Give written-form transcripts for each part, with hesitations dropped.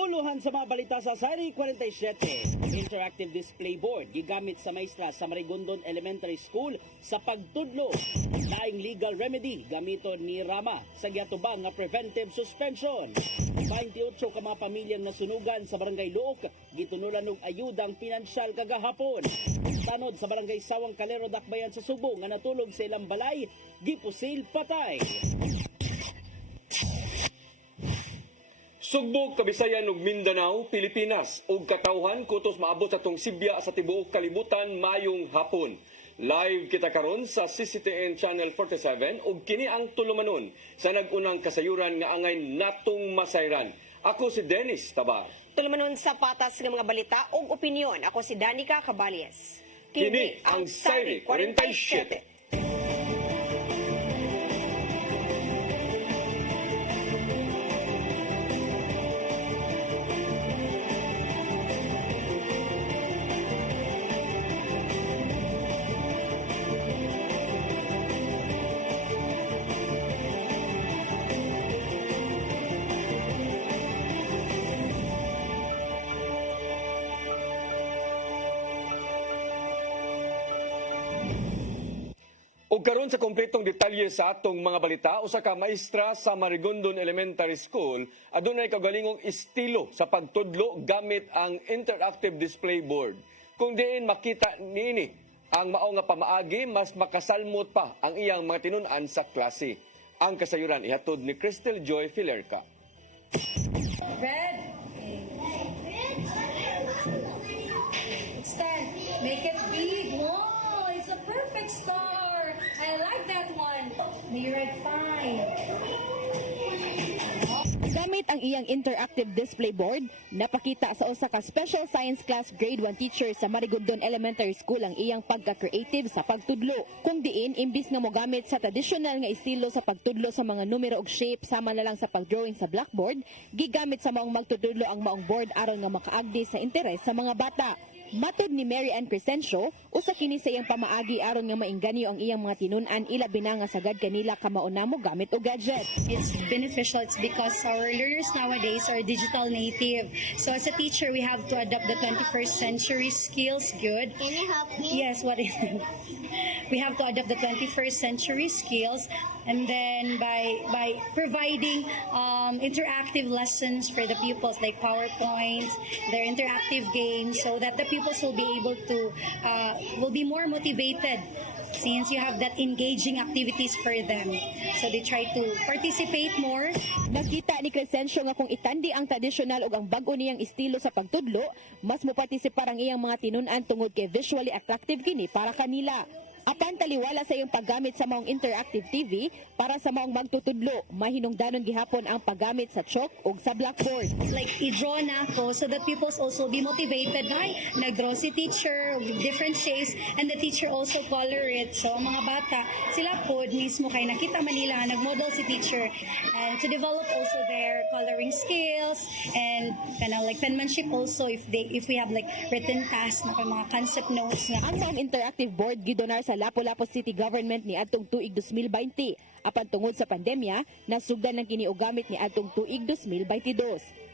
Uluhan sa mga balita sa Sari 47, interactive display board gigamit sa maestra sa Marigondon Elementary School sa pagtudlo. Laing legal remedy gamiton ni Rama sa giatubang nga preventive suspension. 28 ka mga pamilyang nasunugan sa Barangay Luok gitunulan og ayudang pinansyal kagahapon. Tanod sa Barangay Sawang Calero Dakbayan sa Subo nga natulog sa ilang balay gipusil patay. Sugbog, Kabisayan ug Mindanao, Pilipinas ug katawhan kutos maabot sa tong Sibya sa tibuok kalibutan mayong hapon. Live kita karon sa CCTN Channel 47 ug kini ang tulumanon sa nagunang kasayuran nga angay natong masayran. Ako si Dennis Tabar. Tulumanon sa patas ng mga balita ug opinyon. Ako si Danica Cabales. Kini ang Sari 47. Ug karon sa kompletong detalye sa atong mga balita, usa ka maestra sa Marigondon Elementary School adunay kaugalingong estilo sa pagtudlo gamit ang interactive display board. Kung diin makita niini ang mao nga pamaagi, mas makasalmot pa ang iyang mga tinun-an sa klase. Ang kasayuran ihatod ni Crystal Joy Filerca. Red. Stand. Make it big. Wow, it's a perfect star. I like that one. May red fine. Gamit ang iyang interactive display board, napakita sa usa ka special science class grade 1 teacher sa Marigondon Elementary School ang iyang pagka-creative sa pagtudlo. Kung diin, imbis nga mogamit sa traditional nga estilo sa pagtudlo sa mga numero ug shape sama na lang sa pagdrawing sa blackboard, gigamit sa maong magtudlo ang maong board aron nga makaagdi sa interes sa mga bata. Matud ni Mary Ann Crescencio, usa kini sa iyang pamaagi aron nga mainganyo ang iyang mga tinun-an ilabi na nga sagad kanila kamauna mo gamit og gadget. It's beneficial. It's because our learners nowadays are digital native. So as a teacher, we have to adopt the 21st century skills. Good. Can you help me? Yes, what is we have to adopt the 21st century skills, and then by providing interactive lessons for the pupils like PowerPoints, their interactive games, so that the pupils will be able to will be more motivated since you have that engaging activities for them. So they try to participate more. Nakita ni Crescencio nga kung itandi ang tradisyonal ug ang bag-o niyang estilo sa pagtudlo, mas mopartisipar ang iyang mga tinun-an tungod kay visually attractive kini para kanila. Apan taliwala sa iyong paggamit sa maong interactive TV para sa maong magtutudlo, mahinungdanon gihapon ang paggamit sa chalk ug sa blackboard. Like i-draw na ako so that pupils also be motivated. Nag-draw si teacher with different shapes and the teacher also color it. So ang mga bata, sila po mismo kay nakita Manila, nag-model si teacher and to develop also their coloring skills and kind of like penmanship also if we have like written tasks na mga concept notes na. Ang maong interactive board gidonar sa Lapu-Lapu City Government ni adtong tuig 2020. Apan tungod sa pandemya, nasugdan ng kini og gamit ni adtong tuig 2022.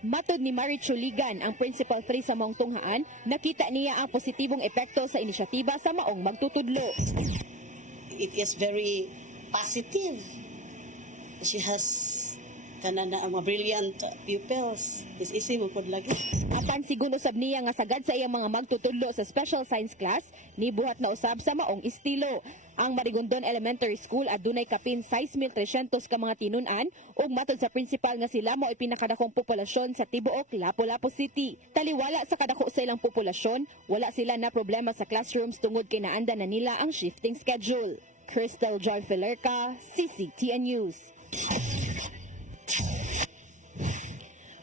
Matod ni Marie Chuligan, ang Principal 3 sa maong tunghaan, nakita niya ang positibong epekto sa inisyatiba sa maong magtutudlo. It is very positive. She has kanana ang mga brilliant pupils. It's easy mo pod lagi. Apan siguro sab niya nga sagad sa iyang mga magtutudlo sa special science class, nibuhat na usab sa maong estilo. Ang Marigondon Elementary School adunay kapin 6,300 ka mga tinun-an ug matod sa principal nga sila mao ay pinakadakong populasyon sa tibuok Lapu-Lapu City. Taliwala sa kadako sa ilang populasyon, wala sila na problema sa classrooms tungod kay naanda na nila ang shifting schedule. Crystal Joy Filerca, CCTN News.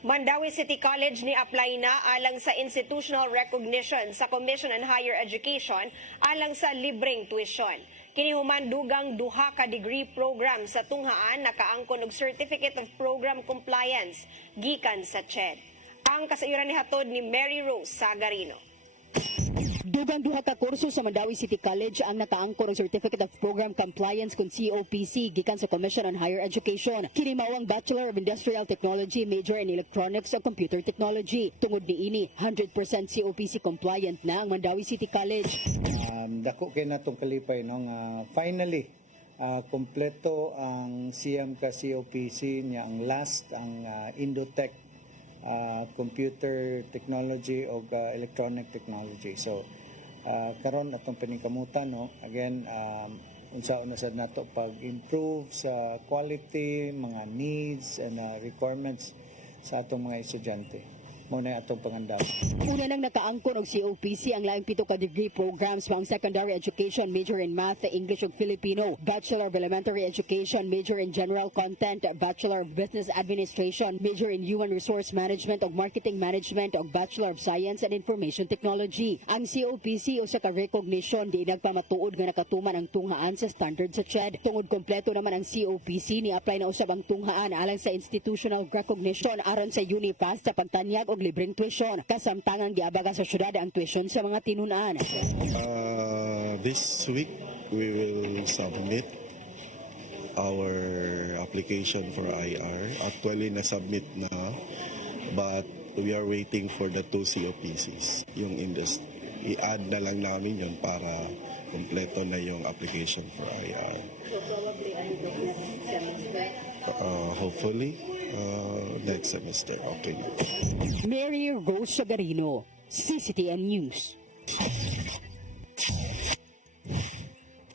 Mandawi City College ni-apply na alang sa institutional recognition sa Commission on Higher Education alang sa libreng tuition. Kinihuman dugang duha ka degree program sa tunghaan nakaangkon og Certificate of Program Compliance gikan sa CHED. Ang kasayuran ni hatod ni Mary Rose Sagarino. Dugang duha ka kurso sa Mandawi City College ang nakaangkon og Certificate of Program Compliance kun COPC gikan sa Commission on Higher Education. Kini mao ang Bachelor of Industrial Technology major in Electronics o Computer Technology. Tungod niini, 100% COPC compliant na ang Mandawi City College. Dako kay natong kalipay no nga finally kompleto ang siyam ka COPC niya ang last ang Indotech computer technology o electronic technology. So karon atong paningkamutan no again unsa una sad nato pag-improve sa quality, mga needs and requirements sa atong mga estudyante. Mo na atong pangandaw. Una nang nakaangkon og COPC ang laing pito ka degree programs pang secondary education major in math, English ug Filipino, Bachelor of Elementary Education major in general content, Bachelor of Business Administration major in Human Resource Management ug Marketing Management ug Bachelor of Science and Information Technology. Ang COPC usa ka recognition di nagpamatuod nga nakatuman ang tunghaan sa standard sa CHED. Tungod kompleto naman ang COPC ni apply na usab ang tunghaan alang sa institutional recognition aron sa UNIFAS sa pagtanyag og libreng tuition. Kasamtangan giabaga sa syudad ang tuition sa mga tinunan. This week, we will submit our application for IR. Actually, na-submit na, but we are waiting for the 2 COPCs. Yung industry, i-add na lang namin yun para kompleto na yung application for IR. So probably next semester. Hopefully, next semester. Okay. Mary Rose Sagarino, CCTN News.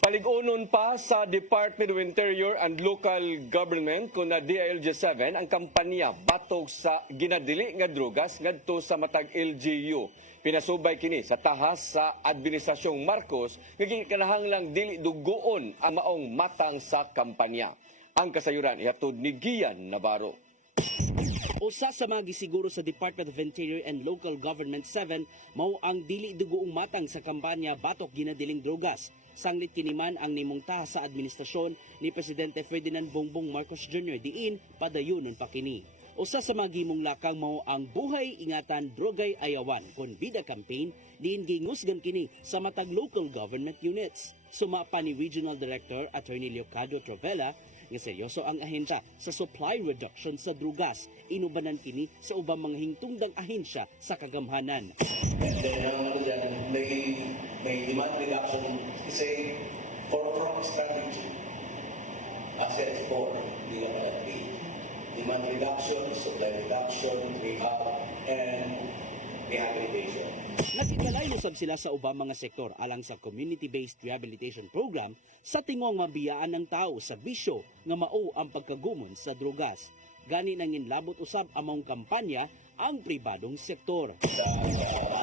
Paligunon pa sa Department of Interior and Local Government kung na DILG7 ang kampanya batok sa ginadili nga drugas ngadto sa matag LGU. Pinasubay kini sa tahas sa Administrasyong Marcos nga kinahanglang dili dugoon ang maong matang sa kampanya. Ang kasayuran ihatod ni Gian Navarro. Usa sa mga gisiguro sa Department of Interior and Local Government 7 mao ang dili dugoong matang sa kampanya batok ginadiling drogas. Sanglit kiniman ang nimungtaha sa administrasyon ni Presidente Ferdinand Bongbong Marcos Jr. diin padayunon pa kini. Usa sa mga gimong lakang mao ang buhay ingatan drogay ayawan kon bida campaign diin gingusgan kini sa matag local government units. Suma pa ni Regional Director Attorney Leocado Trovella nga seryoso ang ahensya sa supply reduction sa drugas. Inubanan kini sa ubang mga hingtungdang ahensya sa kagamhanan. And then may demand reduction kasi from strategy. Assets for demand reduction, supply reduction, rehab, and rehabilitation. Nagkikalayo sab sila sa ubang mga sektor alang sa community-based rehabilitation program sa tingong mabiyaan ng tao sa bisyo nga mao ang pagkagumon sa drugas. Gani nang inlabot usab among kampanya ang pribadong sektor. Sa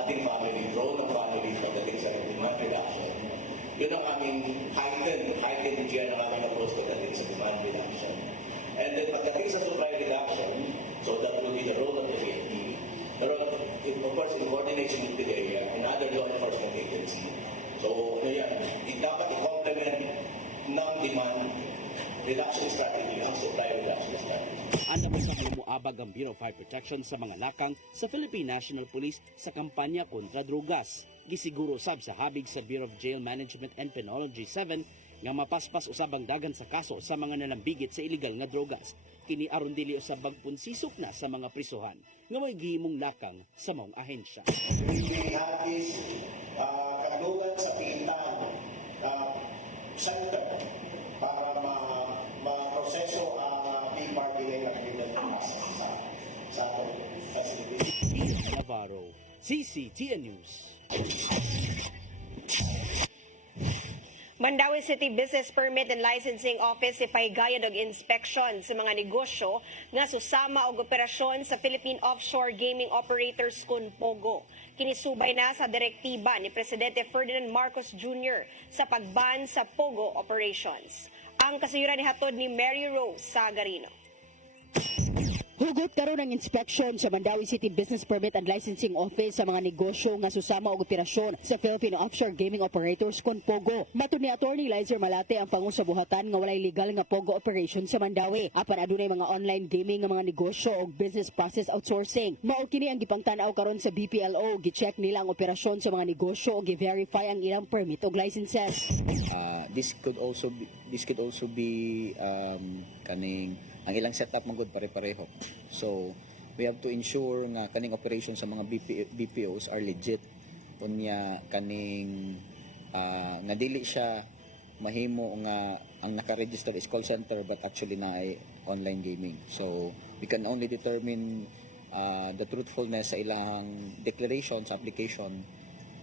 ating family, role ng family pagdating sa demand reduction, yun ang aming heightened dyan ang aming approach pagdating sa demand reduction. And then pagdating sa supply reduction, so that will be the role of the PNP. Pero of course, in coordination with the area and other law enforcement agency. So, dapat i-complement ng demand reduction strategy ang supply reduction strategy. Anda mo sa muabag ang Bureau of Fire Protection sa mga lakang sa Philippine National Police sa kampanya kontra drugas. Gisiguro usab sa habig sa Bureau of Jail Management and Penology 7 nga mapaspas usab ang dagan sa kaso sa mga nalambigit sa illegal nga drogas. Kini aron dili usab bagpunsisok na sa mga prisuhan nga may gihimong lakang sa maong ahensya. We have this kadugan sa pintan center para ma-proseso ang big party nila sa facility. Ian Navarro, CCTN News. Mandawi City Business Permit and Licensing Office ipahigayad og inspeksyon sa mga negosyo nga susama og operasyon sa Philippine Offshore Gaming Operators kun POGO. Kinisubay na sa direktiba ni Presidente Ferdinand Marcos Jr. sa pagban sa POGO operations. Ang kasayuran ni hatod ni Mary Rose Sagarino. Hugot karon ang inspeksyon sa Mandawi City Business Permit and Licensing Office sa mga negosyo nga susama og operasyon sa Philippine Offshore Gaming Operators kon POGO. Matud ni Attorney Lizer Malate ang pangusabuhatan nga walay legal nga POGO operation sa Mandawi. Apan adunay mga online gaming nga mga negosyo og business process outsourcing. Mao kini ang gipangtan-aw karon sa BPLO. Gi-check nila ang operasyon sa mga negosyo ug gi-verify ang ilang permit ug licenses. This could also be kaning ang ilang setup magud pare-pareho. So we have to ensure nga kaning operations sa mga BPOs are legit. Unya kaning nga dili siya mahimo nga ang naka-register is call center but actually na ay online gaming. So we can only determine the truthfulness sa ilang declarations application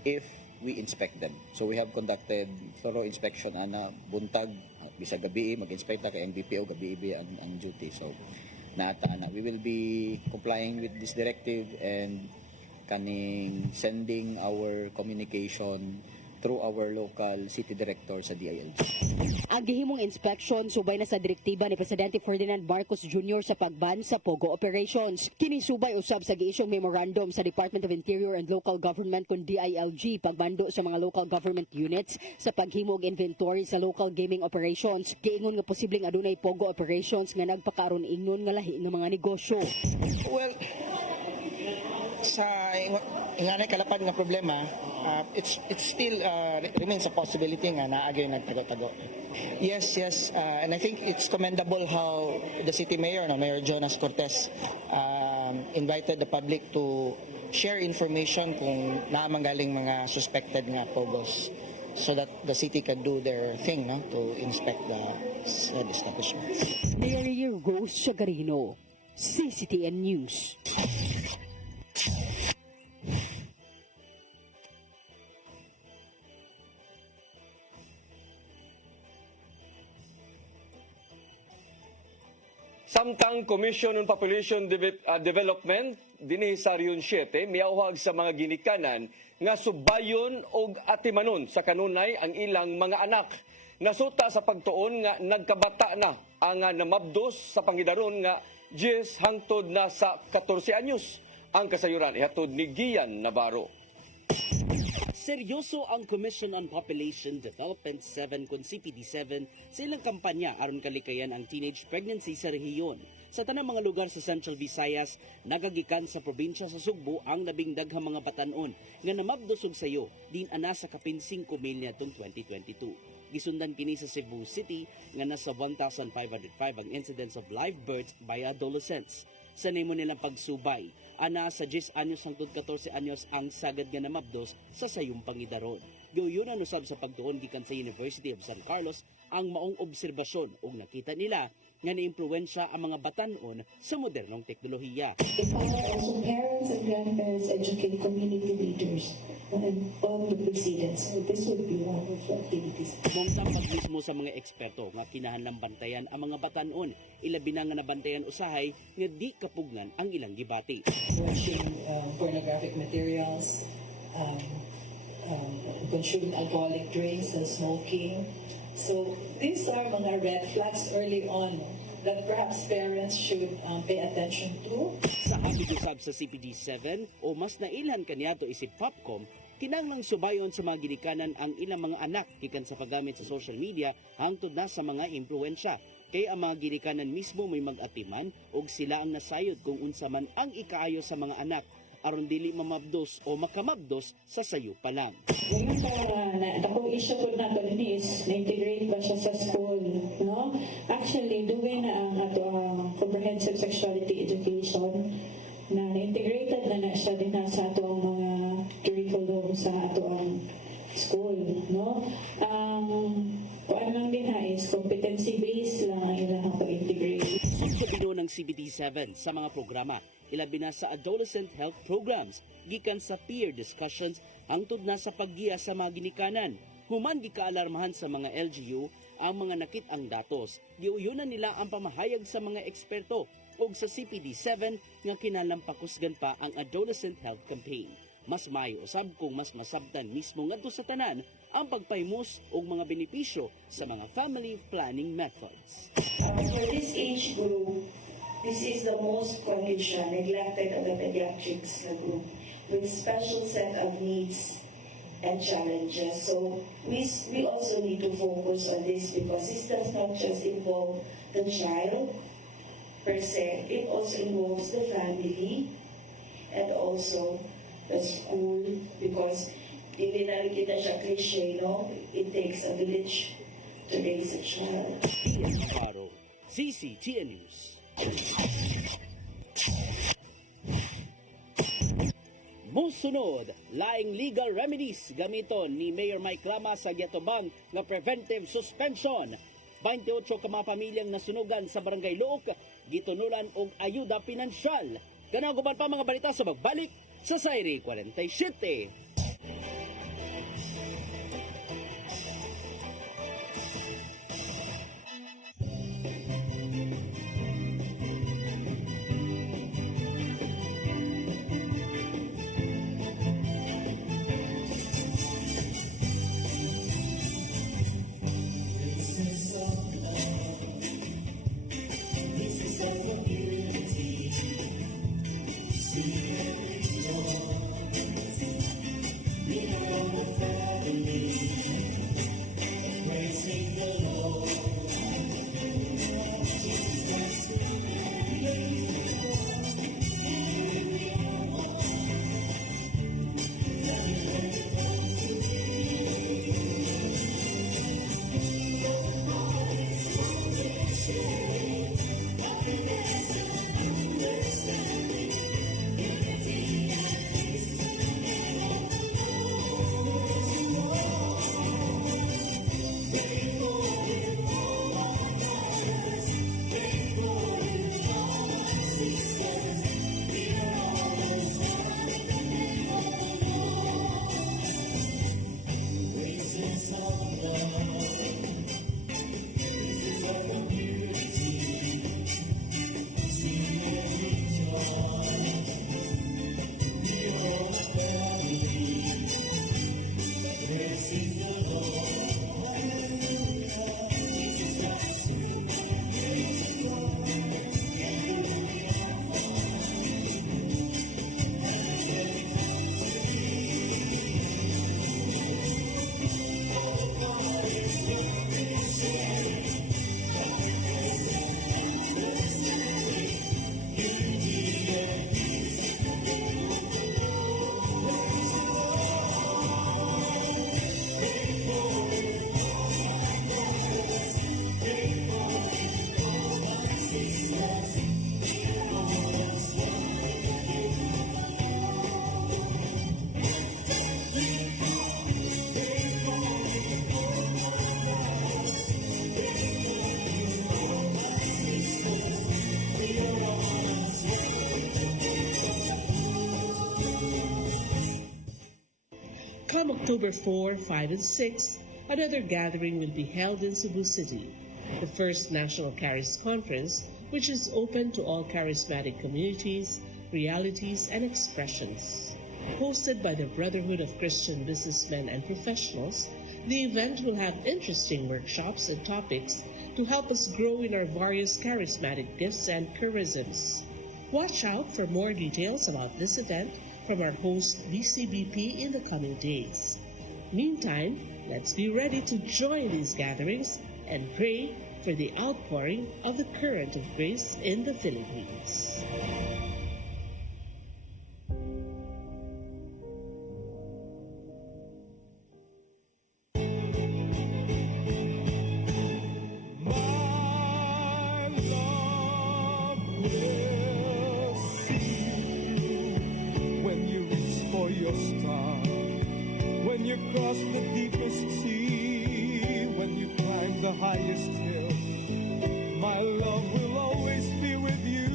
if we inspect them. So we have conducted thorough inspection ana buntag bisa gabi mag-inspect kay ang BPO gabi ang duty. So we will be complying with this directive and kaning sending our communication through our local city director sa DILG. Ang gihimong inspection subay na sa direktiba ni Presidente Ferdinand Marcos Jr. sa pagban sa POGO operations. Kini subay usab sa giisyong memorandum sa Department of Interior and Local Government kun DILG pagbando sa mga local government units sa paghimo og inventory sa local gaming operations. Giingon nga posibleng adunay POGO operations nga nagpakaron ingnon nga lahi nga mga negosyo. Well, sa inganay kalapad nga problema, it's still remains a possibility nga naagay nagtago-tago. Yes, and I think it's commendable how the city mayor, Mayor Jonas Cortez, invited the public to share information kung naamanggaling mga suspected nga POGOs so that the city can do their thing to inspect the said establishments. Mary Rose Chagarino, CCTN News. Samtang Commission on Population Development dinhi sa Region 7 miawhag sa mga ginikanan nga subayon og atimanon sa kanunay ang ilang mga anak. Nasuta sa pagtuon nga nagkabata na ang namabdos sa pangidaron nga 10 hangtod na sa 14 anyos. Ang kasayuran ihatod ni Gian Navarro. Seryoso ang Commission on Population Development 7 kun CPD7 sa ilang kampanya aron kalikayan ang teenage pregnancy sa rehiyon. Sa tanang mga lugar sa Central Visayas, nagagikan sa probinsya sa Sugbo ang labing daghang mga batanon nga namabdos og sayo din ana sa kapin 5 mil niadtong 2022. Gisundan kini sa Cebu City nga nasa 1,505 ang incidence of live births by adolescents. Sa nimo nilang pagsubay, ana sa 10 anyos hangtod 14 anyos ang sagad nga namabdos sa sayong pangidaron. Gayunan usab sa pagtuon gikan sa University of San Carlos ang maong obserbasyon ug nakita nila nga niimpluwensya ang mga batanon sa modernong teknolohiya. Empower also parents and grandparents, educate community leaders and all the precedents. So this would be one of the activities. Mongtambag mismo sa mga eksperto nga kinahanglan bantayan ang mga batanon, ilabi na nga nabantayan usahay nga di kapugnan ang ilang gibati. Watching pornographic materials, consuming alcoholic drinks and smoking. So these are mga red flags early on that perhaps parents should pay attention to. Sa abig usab sa CPD7 o mas nailhan kaniadto isip Popcom, kinahanglang subayon sa mga ginikanan ang ilang mga anak gikan sa paggamit sa social media hangtod na sa mga impluwensya. Kay ang mga ginikanan mismo may mag-atiman og sila ang nasayod kung unsa man ang ikaayo sa mga anak aron dili mamabdos o makamabdos sa sayo pa lang. Ngayon akong issue po nato din is na-integrate ba siya sa school, no? Actually, doing na ang ato comprehensive sexuality education na na-integrated na siya din sa ato mga curriculum sa ato school, no? Kung lang din is competency-based lang ang ilang pag-integrate. Sa binuo ng CBD7 sa mga programa, ilabi na sa adolescent health programs, gikan sa peer discussions, hangtod na sa paggiya sa mga ginikanan. Human gikaalarmahan sa mga LGU ang mga nakit-ang datos. Giuyunan nila ang pamahayag sa mga eksperto ug sa CPD7 nga kinalampakusgan pa ang adolescent health campaign. Mas maayo usab kung mas masabtan mismo ngadto sa tanan ang pagpahimus og mga benepisyo sa mga family planning methods. For this age group, This is the most condition neglected of the pediatrics group with special set of needs and challenges. So we also need to focus on this because this does not just involve the child per se, it also involves the family and also the school because hindi na rin kita siya cliche, no? It takes a village to raise a child. Paro, CCTN News. Musunod, laing legal remedies gamiton ni Mayor Mike Lama sa Giatubang nga preventive suspension. 28 ka mga pamilyang nasunugan sa Barangay Luok, gitunulan og ayuda pinansyal. Ganaguban pa mga balita sa magbalik sa Sairi 47. Come October 4, 5, and 6, another gathering will be held in Cebu City, the first National Charis Conference, which is open to all charismatic communities, realities, and expressions. Hosted by the Brotherhood of Christian Businessmen and Professionals, the event will have interesting workshops and topics to help us grow in our various charismatic gifts and charisms. Watch out for more details about this event from our host BCBP in the coming days. Meantime, let's be ready to join these gatherings and pray for the outpouring of the current of grace in the Philippines. When you cross the deepest sea, when you climb the highest hill, my love will always be with you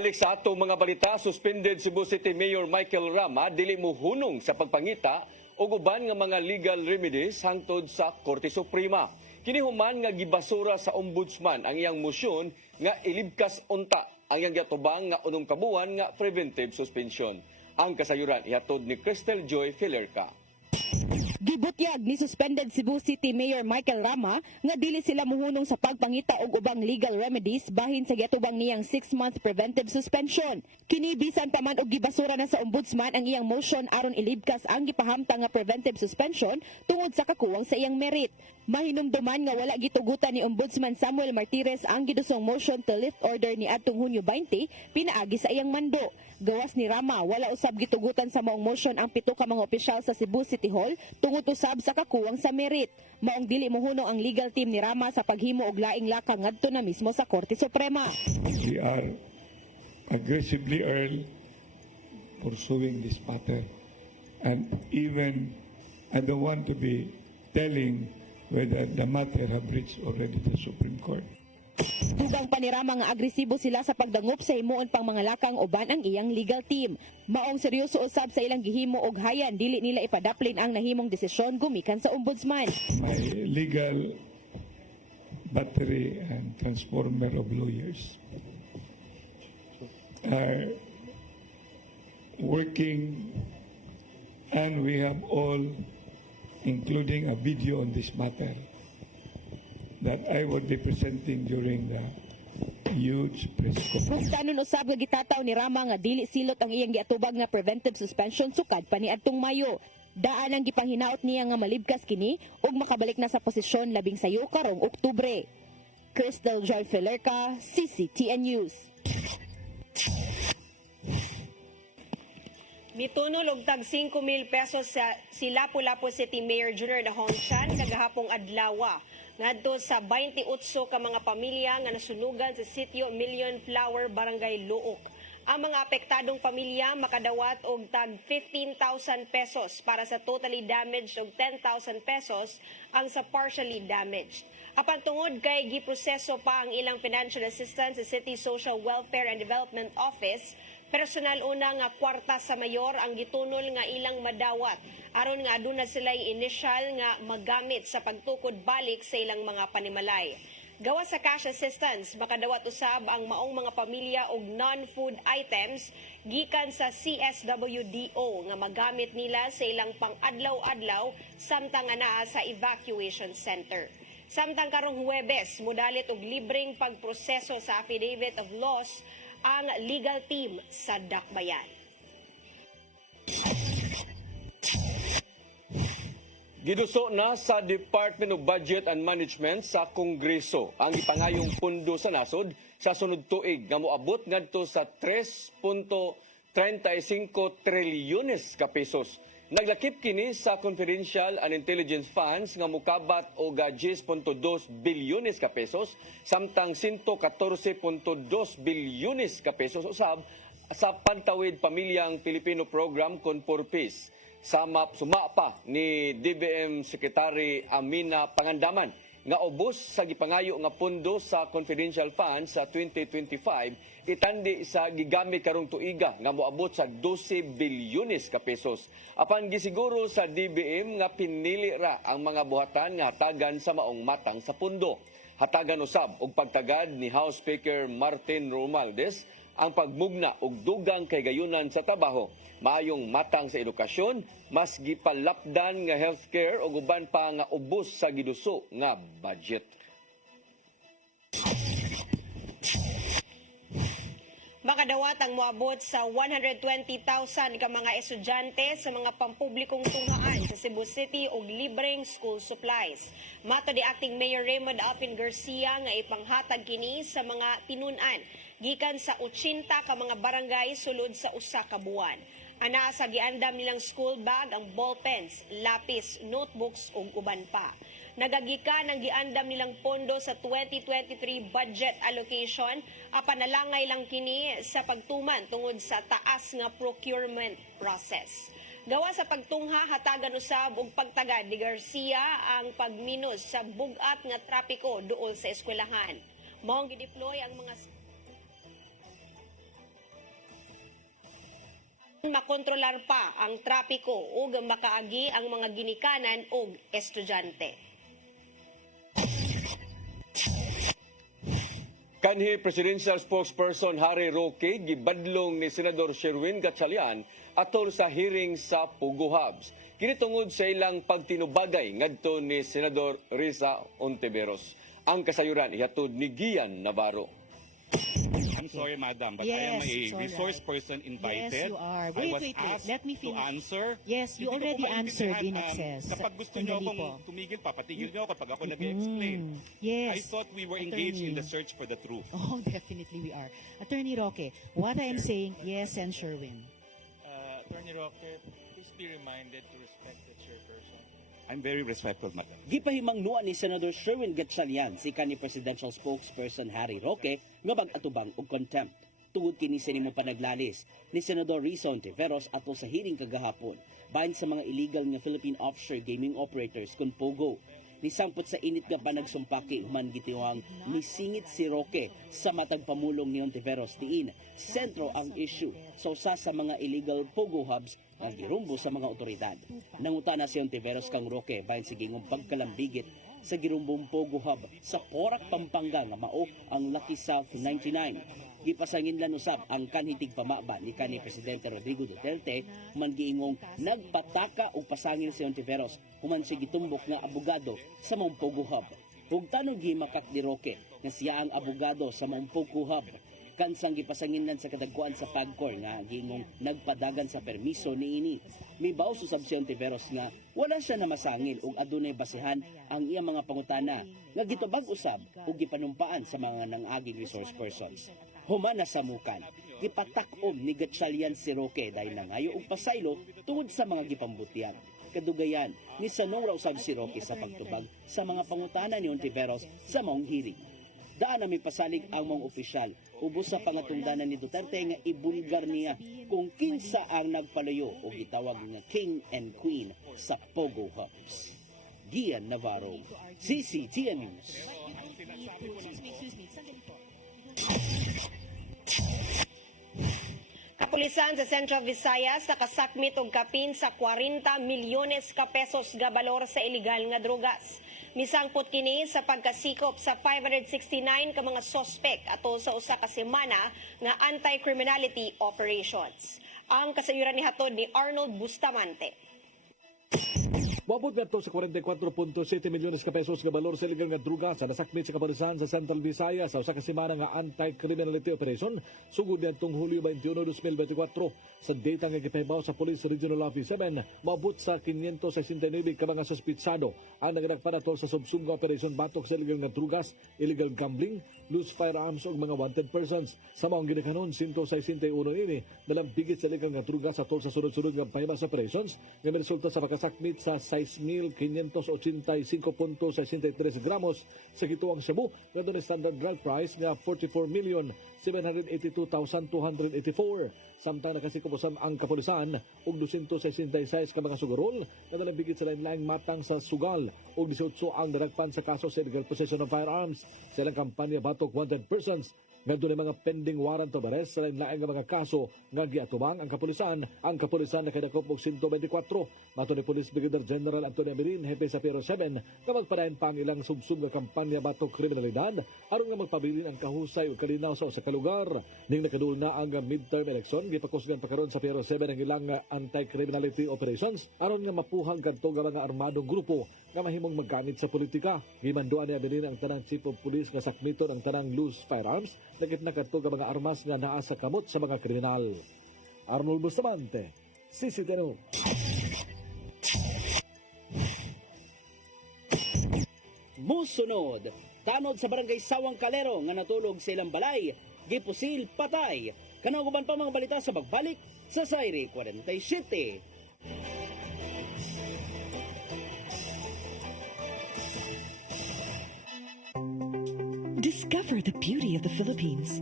Balik sa atong mga balita, suspended Cebu City Mayor Michael Rama dili mohunong sa pagpangita o uban nga mga legal remedies hangtod sa Korte Suprema. Kini human nga gibasura sa ombudsman ang iyang mosyon nga ilibkas unta ang iyang gatubang nga unong kabuan nga preventive suspension. Ang kasayuran ihatod ni Crystal Joy Filerca. Gibutyag ni suspended Cebu City Mayor Michael Rama nga dili sila muhunong sa pagpangita og ubang legal remedies bahin sa giatubang niyang 6-month preventive suspension. Kini bisan pa man og gibasura na sa ombudsman ang iyang motion aron ilibkas ang gipahamtang nga preventive suspension tungod sa kakuwang sa iyang merit. Mahinumduman nga wala gitugutan ni Ombudsman Samuel Martires ang gidusong motion to lift order ni adtong Hunyo 20 pinaagi sa iyang mando. Gawas ni Rama, wala usab gitugutan sa maong motion ang 7 ka mga opisyal sa Cebu City Hall tungod usab sa kakuwang sa merit. Maong dili mohunong ang legal team ni Rama sa paghimo og laing laka ngadto na mismo sa Korte Suprema. We are aggressively pursuing this matter, and even I don't want to be telling whether the matter have reached already the Supreme Court. Dugang panirama nga agresibo sila sa pagdangop sa himuon pang mga lakang uban ang iyang legal team. Maong seryoso usab sa ilang gihimo og hayan dili nila ipadaplin ang nahimong desisyon gumikan sa ombudsman. My legal battery and transformer of lawyers are working, and we have all, including a video on this matter, that I will be presenting during the huge press conference. Kanon usab nga gitataw ni Rama nga dili silot ang iyang giatubag nga preventive suspension sukad pa niadtong Mayo. Daan ang gipanghinaot niya nga malibkas kini ug makabalik na sa posisyon labing sayo karong Oktubre. Crystal Joy Filerca, CCTN News. Mitunol og tag 5,000 pesos si Lapu-Lapu City Mayor Junior Dahon Chan kagahapong adlaw ngadto sa 28 ka mga pamilya nga nasunugan sa sitio Million Flower, Barangay Luok. Ang mga apektadong pamilya makadawat og tag 15,000 pesos para sa totally damaged og 10,000 pesos ang sa partially damaged. Apan tungod kay giproseso pa ang ilang financial assistance sa City Social Welfare and Development Office, personal una nga kwarta sa mayor ang gitunol nga ilang madawat aron nga aduna sila'y initial nga magamit sa pagtukod balik sa ilang mga panimalay. Gawa sa cash assistance, makadawat usab ang maong mga pamilya og non-food items gikan sa CSWDO nga magamit nila sa ilang pang-adlaw-adlaw samtang nga naa sa evacuation center. Samtang karong Huwebes, mudalit og libreng pagproseso sa affidavit of loss ang legal team sa Dakbayan. Giduso na sa Department of Budget and Management sa Kongreso ang ipangayong pundo sa nasod sa sunod tuig nga moabot ngadto sa 3.35 trilyones ka pesos. Naglakip kini sa confidential and intelligence funds nga mukabat og 10.2 bilyones ka pesos samtang 114.2 bilyones ka pesos usab sa Pantawid Pamilyang Pilipino Program con for Peace. Suma pa ni DBM Secretary Amina Pangandaman nga ubos sa gipangayo nga pondo sa confidential funds sa 2025 itandi sa gigamit karong tuiga nga moabot sa 12 bilyones ka pesos. Apan gisiguro sa DBM nga pinili ra ang mga buhatan nga hatagan sa maong matang sa pondo. Hatagan usab og pagtagad ni House Speaker Martin Romualdez ang pagmugna og dugang kay gayunan sa trabaho, maayong matang sa edukasyon, mas gipalapdan nga healthcare ug uban pa nga ubos sa giduso nga budget. Makadawat ang moabot sa 120,000 ka mga estudyante sa mga pampublikong tunghaan sa Cebu City og libreng school supplies. Mato di Acting Mayor Raymond Alpin Garcia nga ipanghatag kini sa mga tinunan gikan sa 80 ka mga barangay sulod sa usa ka buwan. Ana sa giandam nilang school bag ang ballpens, lapis, notebooks ug uban pa. Nagagikan ang giandam nilang pondo sa 2023 budget allocation, apanalangay lang kini sa pagtuman tungod sa taas nga procurement process. Gawa sa pagtungha, hatagan usab og pagtagad ni Garcia ang pagminos sa bugat nga trapiko duol sa eskwelahan. Maong gideploy ang mga Makontrolar pa ang trapiko ug makaagi ang mga ginikanan ug estudyante. Kanhi Presidential Spokesperson Harry Roque gibadlong ni Senador Sherwin Gatchalian atol sa hearing sa Pugo Hubs. Kini tungod sa ilang pagtinubagay ngadto ni Senador Risa Ontiveros. Ang kasayuran ihatod ni Gian Navarro. I'm sorry, madam, but I am a resource person invited. Yes, you are. I was Wait. asked Let me to finish. answer. Yes, you Hindi ko already po answered in maintindihan, excess. Kapag gusto niyo Sandali akong po. tumigil, papatigil niyo ako kapag ako nag-explain. Yes. I thought we were engaged in Attorney. the search for the truth. Oh, definitely we are. Attorney Roque, what I am saying, yes, and Sherwin. Attorney Roque, please be reminded to respect the chairperson. I'm very respectful, madam. Gipahimangnuan ni Senador Sherwin Gatchalian si kanhi Presidential Spokesperson Harry Roque nga mag-atubang og contempt. Tungod kini sa nimo panaglalis ni Senador Risa Ontiveros ato sa hearing kagahapon bahin sa mga illegal nga Philippine offshore gaming operators kun POGO. Nisangpot sa init nga panagsumpaki human gitiwang misingit si Roque sa matag pamulong ni Ontiveros diin. Sentro ang issue sa usa sa mga illegal POGO hubs nga girumbo sa mga otoridad. Nangutana si Ontiveros kang Roque bahin sa gingong pagkalambigit sa girumbong POGO hub sa Porac, Pampanga nga mao ang Lucky South 99. Gipasangin lan usab ang kanhitig pamaba ni kanhi Presidente Rodrigo Duterte man giingong nagpataka og pasangil si Ontiveros human siya gitumbok nga abogado sa maong POGO hub. Ug tanong gimakak ni Roque nga siya ang abogado sa maong POGO hub kansang gipasanginlan sa kadagkuan sa PAGCOR nga giingong nagpadagan sa permiso niini. May baos usab si Ontiveros nga wala siya na masangil ug adunay basihan ang iyang mga pangutana nga gitubag usab ug gipanumpaan sa mga nangaging resource persons. Human na samukan, gipatak-om ni Gatchalian si Roque dahil nangayo og pasaylo tungod sa mga gipambutian. Kadugayan, ni sanong raw usab si Roque sa pagtubag sa mga pangutana ni Ontiveros sa maong hearing. Daan na may pasalig ang mga opisyal ubos sa pangatungdanan ni Duterte nga ibulgar niya kung kinsa ang nagpalayo o gitawag nga King and Queen sa POGO hubs. Gian Navarro, CCTN News. Kapulisan sa Central Visayas nakasakmit og kapin sa 40 milyones ka pesos nga balor sa illegal nga drogas. Misangpot kini sa pagkasikop sa 569 ka mga sospek ato sa usa ka semana nga anti-criminality operations. Ang kasayuran ni hatod ni Arnold Bustamante. Moabot ngadto sa 44.7 milyones ka pesos nga balor sa illegal nga druga sa nasakmit sa kapulisan sa Central Visayas sa usa ka semana nga anti-criminality operation sugod niadtong Hulyo 21, 2024. Sa data nga gipahibaw sa Police Regional Office 7, moabot sa 569 ka mga suspitsado ang nagadagpanatol sa subsub nga operation batok sa illegal nga drugas, illegal gambling, loose firearms ug mga wanted persons. Sa maong ginikanon 161 ini nalambigit sa illegal nga drugas sa tol sa sunod-sunod nga pahimas operations nga resulta sa makasakmit sa 6,585.63 gramos sa gituang Cebu nga doon standard drug price nga 44,782,284. Samtang nakasikop usab ang kapulisan og 266 ka mga sugarol nga nalambigit sa lain-laing matang sa sugal og 18 ang nadagpan sa kaso sa illegal possession of firearms. Sa ilang kampanya batok wanted persons nga doon mga pending warrant of arrest sa lain-laing mga kaso nga giatubang ang kapulisan. Ang kapulisan nakadakop og 124. Mato ni Police Brigadier General Antonio Mirin, hepe sa Piero 7, nga magpadayon pa ang ilang subsub nga kampanya batok kriminalidad aron nga magpabilin ang kahusay o kalinaw sa usa ka lugar. Ning nakadul na ang midterm election, gipakusgan pa karon sa Piero 7 ang ilang anti-criminality operations aron nga mapuhang kadto nga mga armadong grupo nga mahimong maggamit sa politika. Gimanduan niya bilin ang tanang chief of police nga sakmiton ang tanang loose firearms nagit na kadto nga mga armas nga naa sa kamot sa mga kriminal. Arnold Bustamante, CCTN. Musunod, tanod sa barangay Sawang Calero nga natulog sa ilang balay, gipusil patay. Kanang uban pa mga balita sa pagbalik sa Sairi 47. Discover the beauty of the Philippines.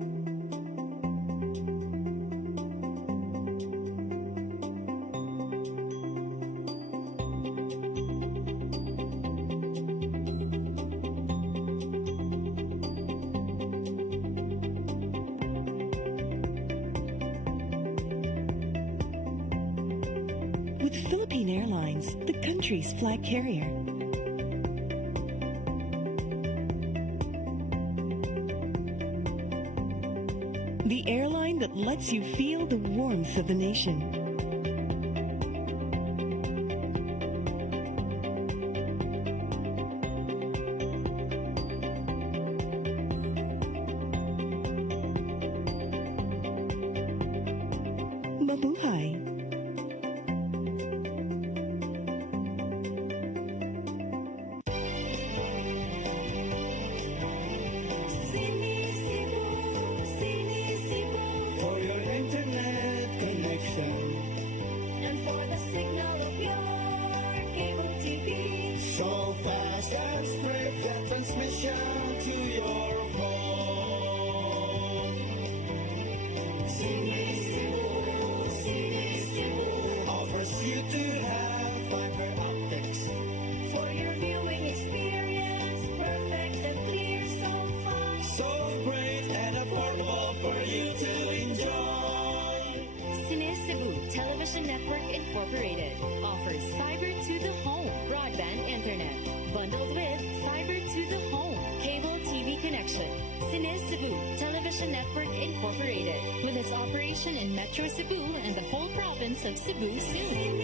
with Philippine Airlines, the country's flag carrier. The airline that lets you feel the warmth of the nation. Mabuhay. For your internet connection and for the signal of your cable TV. so fast and spread that transmission to your home. Sini Cebu offers you to have fiber optics For your viewing experience, perfect and clear, so fast. so great and affordable for you to enjoy. Cine Cebu Television Network Incorporated offers fiber to the home broadband internet bundled with fiber to the home cable TV connection. Cine Cebu Television Network Incorporated with its operation in Metro Cebu and the whole province of Cebu soon.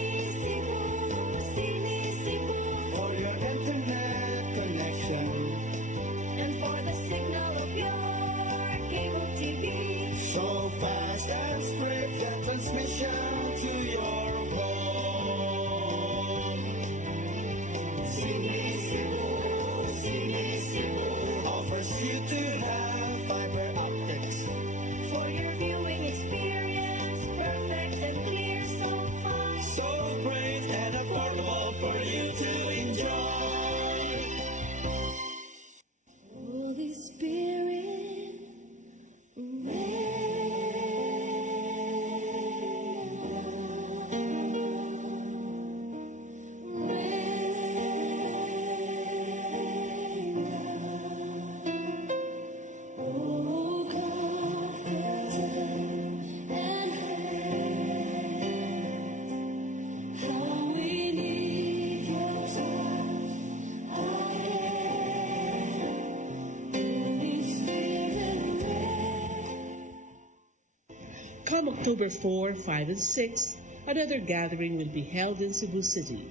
For your internet connection And for the signal of your cable TV. so fast and spread that transmission to your home. Sini Cebu offers you to have fiber optics For your viewing experience, perfect and clear, so fast. so great and affordable for you to enjoy. Holy Spirit, Come October 4, 5, and 6, another gathering will be held in Cebu City,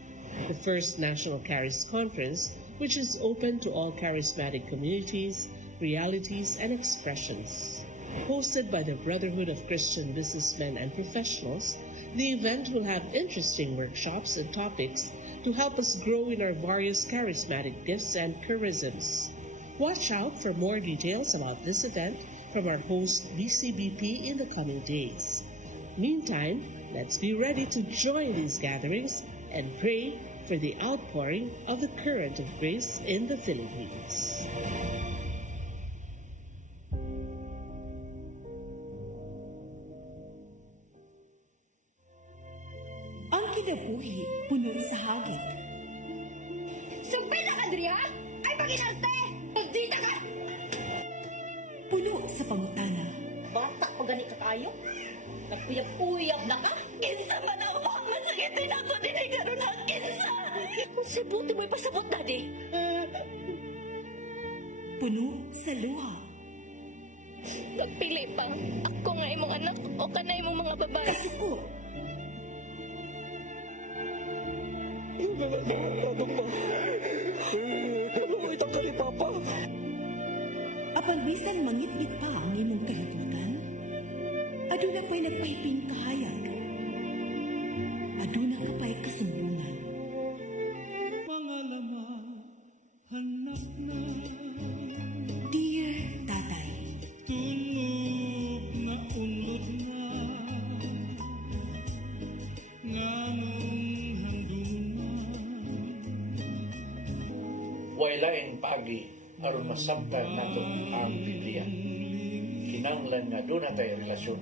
the first National Charis Conference, which is open to all charismatic communities, realities, and expressions. Hosted by the Brotherhood of Christian Businessmen and Professionals, the event will have interesting workshops and topics to help us grow in our various charismatic gifts and charisms. Watch out for more details about this event from our host BCBP in the coming days. Meantime, let's be ready to join these gatherings and pray for the outpouring of the current of grace in the Philippines. Ang kinabuhi puno sa hagit. Sumpila ka, Dria! Ay, paginalte! Magdita ka! Puno sa pangutana. Bata pa gani ka tayo? Nagpuyap-uyap na ka? Kinsa man ang mga sakitin ako din ay gano'n ang kinsa! Kung sibuti mo'y pasabot na di. Puno sa luha. Nagpili bang ako nga imong anak o kanay imong mga babae? Kasuko. Kaluoy ka ni Papa. Apan bisan mangit-ngit pa ang imong kahitutan. Aduna pa'y nagpahiping kahayag. Aduna ka pa'y kasumbungan. Mga laman, hanap na. Dear Tatay, Tulog na unod na. Nganong handungan. Wailain pagi aron masabtan nato ang Biblia. Kinanglan nga doon natay relasyon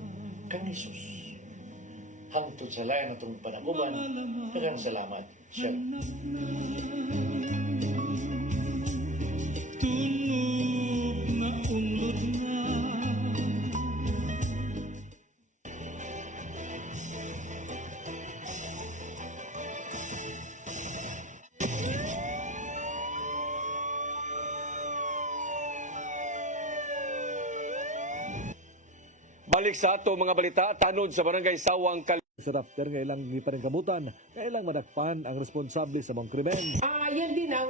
kang Isus. Hangtod sa layan natong panaguban, daghang salamat. Shalom. Tulog na unod na. Balik sa ato mga balita, tanod sa barangay Sawang Sa rafter nga ilang gipaningkamutan, nga ilang madakpan ang responsable sa mga krimen. Yan din ang,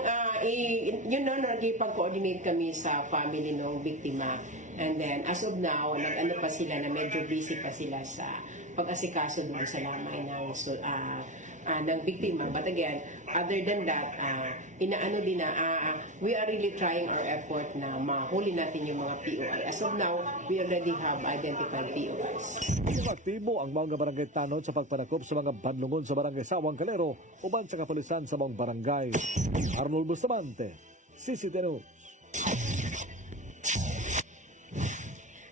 yun no, nagipag-coordinate kami sa family ng biktima. And then, as of now, nag-ano pa sila na medyo busy pa sila sa pag-asikaso doon sa lamay ng biktima. But again, other than that, inaano din na, we are really trying our effort na mahuli natin yung mga POI. As of now, we already have identified POIs. Aktibo ang mga barangay tanod sa pagpanakop sa mga banlungon sa barangay Sawang Calero uban sa kapulisan sa mga barangay. Arnold Bustamante, CCTV News.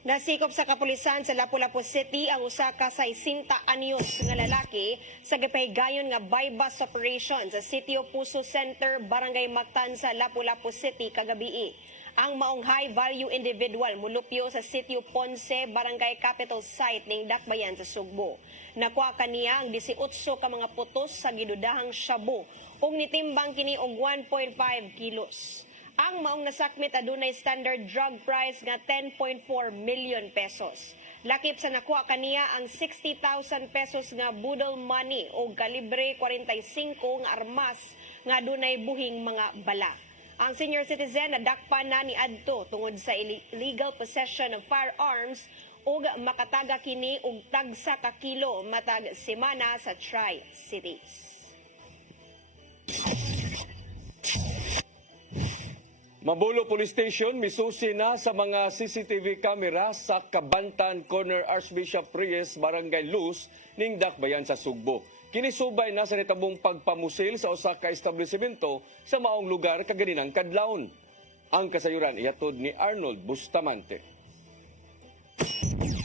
Nasikop sa kapulisan sa Lapu-Lapu City ang usa ka 60 anyos nga lalaki sa gipahigayon nga buy-bus operation sa Sitio Puso Center, Barangay Mactan sa Lapu-Lapu City kagabi. Ang maong high-value individual mulupyo sa Sitio Ponce, Barangay Capital Site ning Dakbayan sa Sugbo. Nakuha kaniya ang 18 ka mga putos sa gidudahang shabu ug nitimbang kini og 1.5 kilos. Ang maong nasakmit adunay standard drug price nga 10.4 million pesos. Lakip sa nakuha kaniya ang 60,000 pesos nga budol money o kalibre 45 nga armas nga adunay buhing mga bala. Ang senior citizen nadakpan na ni adto tungod sa illegal possession of firearms ug makataga kini og tagsa ka kilo matag semana sa Tri-Cities. Mabulo Police Station misusi na sa mga CCTV camera sa Kabantan Corner Archbishop Reyes, Barangay Luz, ning Dakbayan sa Sugbo. Kinisubay na sa nitabong pagpamusil sa usa ka establishmento sa maong lugar kaganinang kadlawon. Ang kasayuran ihatod ni Arnold Bustamante.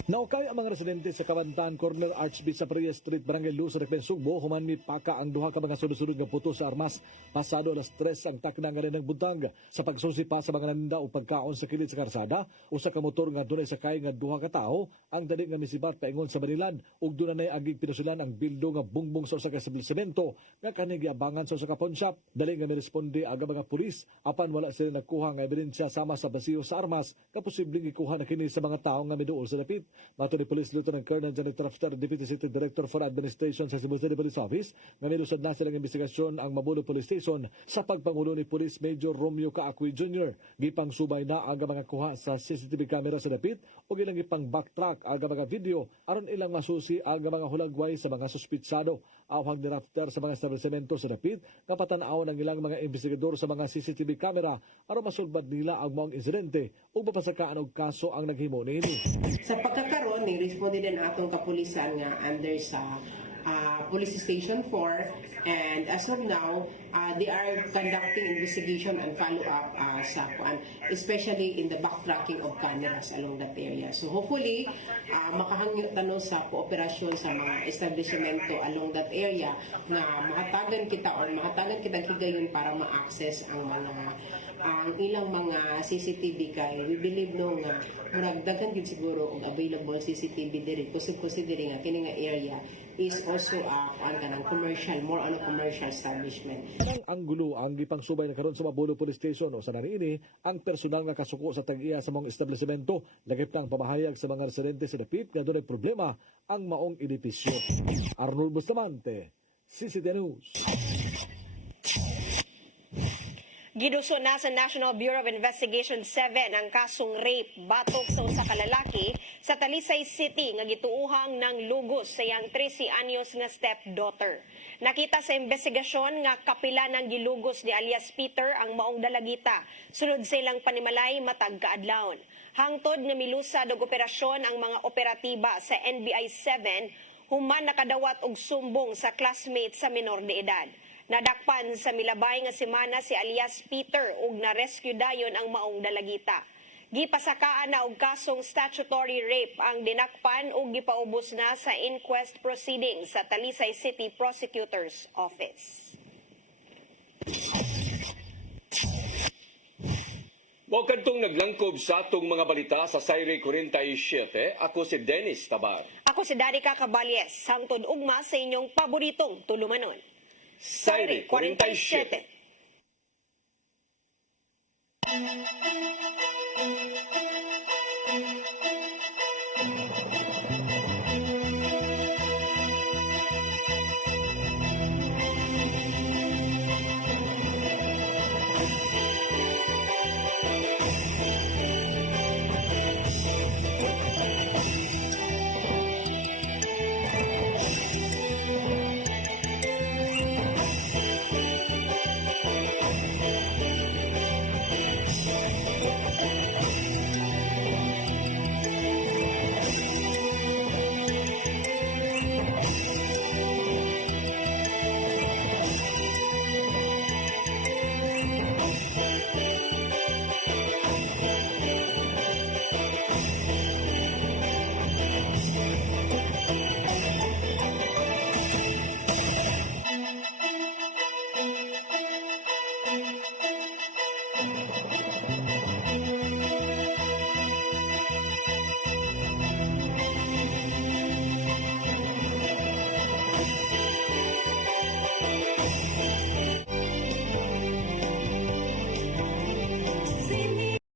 Naukay ang mga residente sa Kabantan Corner Archbishop Reyes Street, Barangay Luz, sa Sugbo, human ni paka ang duha ka mga sunod-sunod nga putos sa armas. Pasado alas 3 ang takna nga ng buntag. Sa pagsusi pa sa mga nanda o pagkaon sa kilid sa karsada, usa ka motor nga dunay sakay nga duha ka tawo, ang dali nga misibat paingon sa Banilan, ug dunay agig pinusulan ang bildo nga bungbong sa usa ka establishmento nga kani giabangan sa usa ka pawn shop. Dali nga miresponde ang mga pulis, apan wala sila nagkuha nga ebidensya sama sa basiyo sa armas, nga posibleng ikuha na kini sa mga tawo nga miduol sa dapit. Mato ni Police Lieutenant Colonel Janet Rafter, Deputy City Director for Administration sa Cebu City Police Office, nga milusad na silang investigasyon ang Mabulo Police Station sa pagpangulo ni Police Major Romeo Kaakwi Jr. Gipang subay na ang mga kuha sa CCTV camera sa dapit o ilang ipang backtrack ang mga video aron ilang masusi ang mga hulagway sa mga suspitsado. Awhag ni Rafter sa mga establishmento sa dapit nga patanaw ng ilang mga investigador sa mga CCTV camera aron masulbad nila ang mga insidente o mapasakaan og kaso ang naghimo niini. Sa pagkakaroon, ni-responde din atong kapulisan nga under sa Police Station 4, and as of now, they are conducting investigation and follow-up sa especially in the backtracking of cameras along that area. So hopefully, makahangyo tano sa kooperasyon sa mga establishmento along that area na makatagan kita higayon para ma-access ang ilang mga CCTV kay we believe no nga murag daghan gid siguro og available CCTV diri considering nga kini nga area is also commercial, more on a commercial establishment. Ang anggulo ang gipangsubay na karon sa Mabulo Police Station o sa naniini ang personal nga kasuko sa tag-iya sa mga establishmento lagip na ang pamahayag sa mga residente sa dapit nga dunay problema ang maong edipisyo. Arnold Bustamante, CCTV News. Giduso na sa National Bureau of Investigation 7 ang kasong rape batok sa usa ka lalaki sa Talisay City nga gituuhang ng lugos sa iyang 13 anyos nga stepdaughter. Nakita sa investigasyon nga kapila ng gilugos ni alias Peter ang maong dalagita sunod sa ilang panimalay matag kaadlawon. Hangtod nga milusad og operasyon ang mga operatiba sa NBI 7 human nakadawat og sumbong sa classmate sa minor de edad. Nadakpan sa milabay nga semana si alias Peter ug na-rescue dayon ang maong dalagita. Gipasakaan na og kasong statutory rape ang dinakpan ug gipaubos na sa inquest proceedings sa Talisay City Prosecutor's Office. Mao kadtong naglangkob sa atong mga balita sa Sayre 47. Ako si Dennis Tabar. Ako si Danica Caballes, hangtod ugma sa inyong paboritong tulumanon. Sayre 47.